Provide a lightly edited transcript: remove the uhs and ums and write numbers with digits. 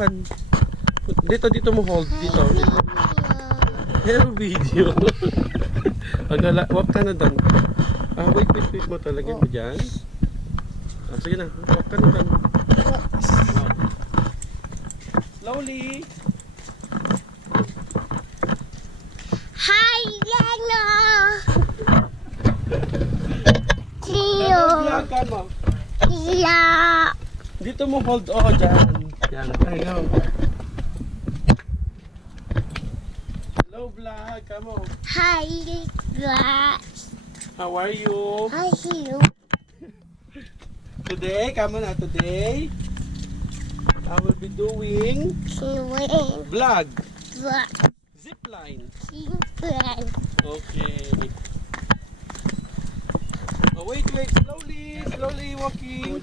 hawakan. Dito mo hold. Dito. Hello video. Wag ka na doon. Wait mo talaga mo dyan. Sige na, wag ka na doon. Slowly. Hi, Leno. Tio. Vlog mo. Yeah. Dito mo hold. Dyan. Yan. Okay, go. Hello vlog, kamo. Hi, guys. How are you? Hi, you. Today, kamo na today. I will be doing Swing. vlog. What? Zipline. Swing. Okay. Wait, slowly walking.